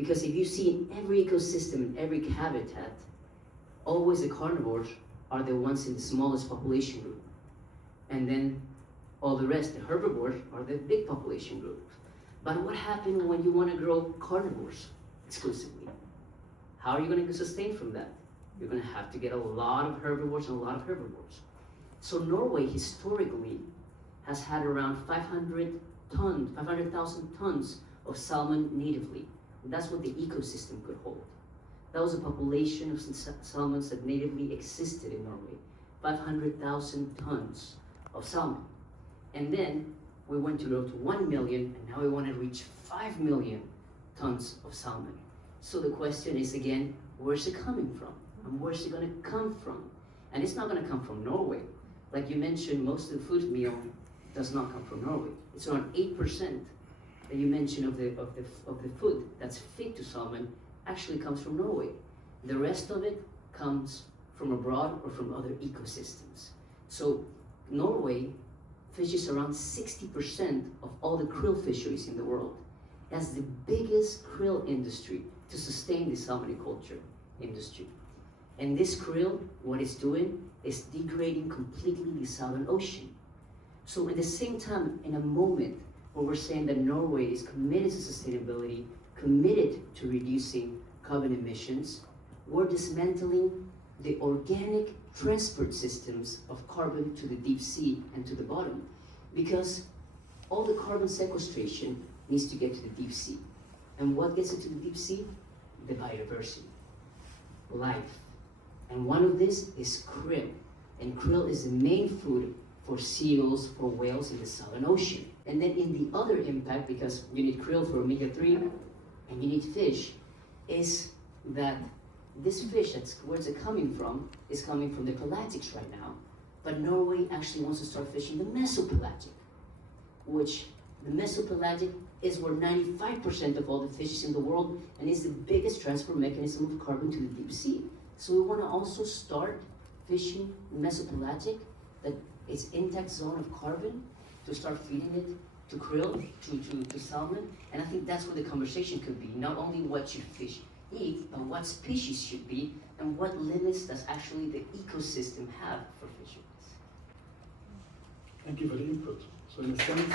Because if you see in every ecosystem, in every habitat, always the carnivores are the ones in the smallest population group. And then all the rest, the herbivores, are the big population group. But what happens when you want to grow carnivores exclusively? How are you going to sustain from that? You're going to have to get a lot of herbivores and a lot of herbivores. So Norway historically has had around 500,000 tons of salmon natively. And that's what the ecosystem could hold. That was a population of salmons that natively existed in Norway. 500,000 tons of salmon. And then we went to grow to 1 million, and now we want to reach 5 million tons of salmon. So the question is again, where's it coming from? And where's it going to come from? And it's not going to come from Norway. Like you mentioned, most of the food meal does not come from Norway. It's around 8% that you mentioned of the food that's fit to salmon actually comes from Norway. The rest of it comes from abroad or from other ecosystems. So Norway fishes around 60% of all the krill fisheries in the world. It has the biggest krill industry to sustain the salmoniculture industry. And this krill, what it's doing is degrading completely the Southern Ocean. So at the same time, in a moment where we're saying that Norway is committed to sustainability, committed to reducing carbon emissions, we're dismantling the organic transport systems of carbon to the deep sea and to the bottom, because all the carbon sequestration needs to get to the deep sea. And what gets it to the deep sea? The biodiversity, life. And one of this is krill. And krill is the main food for seals, for whales in the Southern Ocean. And then in the other impact, because you need krill for omega-3 and you need fish, is that this fish, where's it coming from, is coming from the pelagics right now. But Norway actually wants to start fishing the mesopelagic, which the mesopelagic is where 95% of all the fishes in the world, and is the biggest transport mechanism of carbon to the deep sea. So we want to also start fishing mesopelagic, that is intact zone of carbon, to start feeding it to krill, to salmon. And I think that's where the conversation could be. Not only what should fish eat, but what species should be, and what limits does actually the ecosystem have for fisheries. Thank you for the input. So in a sense,